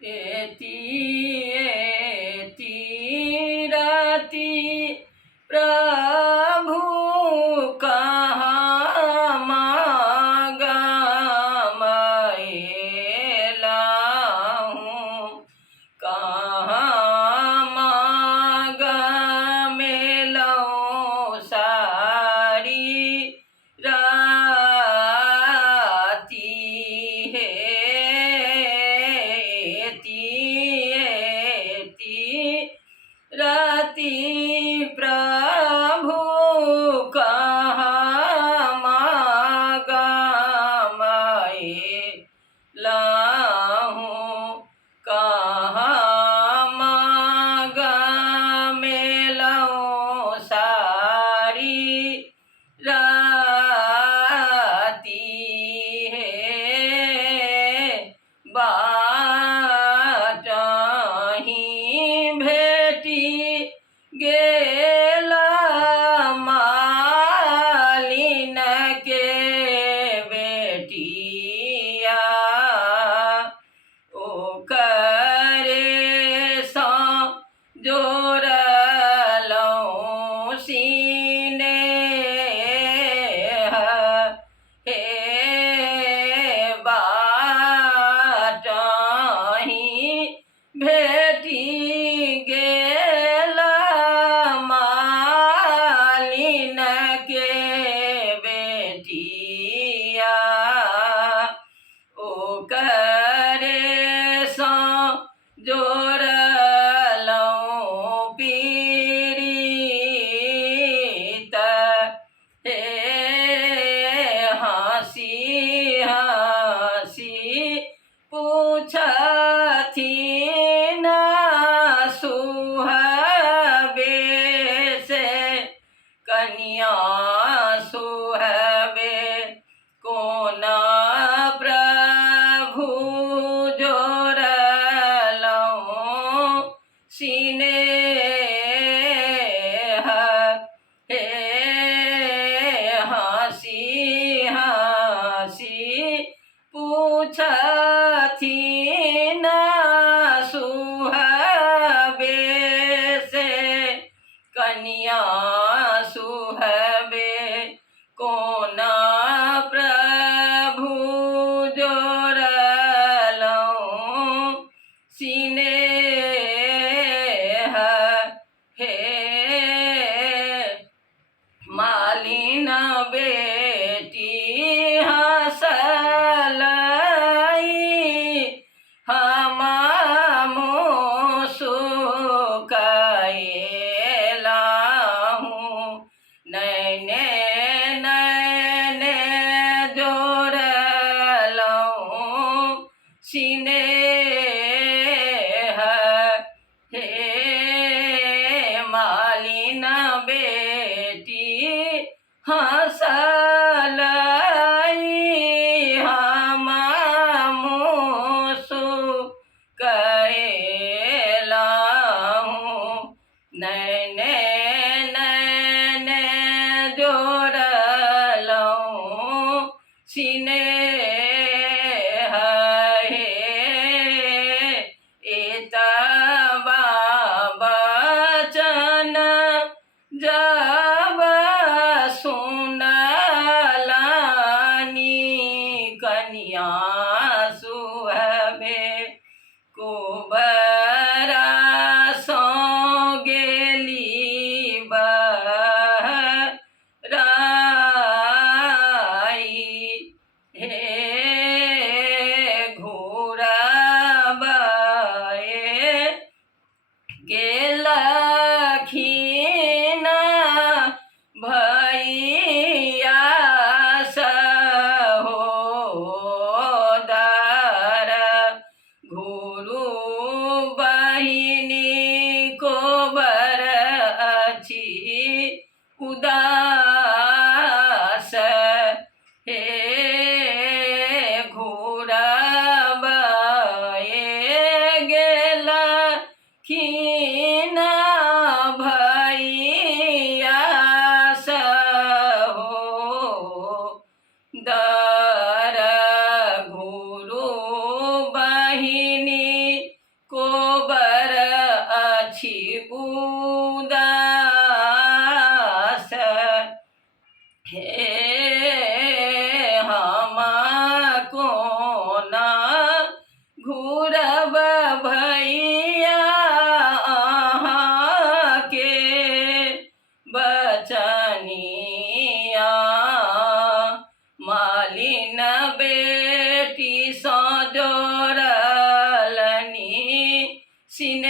एती एती राती प्रभु कहाँ मांगा मैला हूँ, कहाँ मांगा मेलो सारी राती है। राती प्रभु कहाँ मांगा मैला हूँ, कहाँ मांगा मेलो सारी राती है। बाटही भेटी गेला मालिन के बेटिया, ओकरे सा जोड़लौं सिनेह। हे बाटही भेटी गेला मालिन के बेटिया, ओकरे सा जोड़लौं पीड़ित। हे हँसी हँसी पूछथिन सुहबे से, कन्या सुहबे कोना प्रभु जोड़लौं सिनेह। हे हँसी हँसी पूछथिन सुहबे से, कन्या सुहबे कोना प्रभु जोड़लौं सिनेह। हे मालिन बेटी हँसलई, हम मुसुकएला हूँ, नैने नैने जोड़लौं सिनेह। हे मालिन बेटी हँसलई, हम मुसुकएला हूँ, नैने नैने जोड़लौं सिनेह। हे एतबा बचन जब सुनलनि, कन्या सुहबे कुबरा सो गेली बहराई। हे घुरबए गेलखिन भैया सहोदर, घुरु बहिनी कोबर अछि उदास। हे घुरबए गेलखिन भैया सहोदर, घुरु बहिनी सीने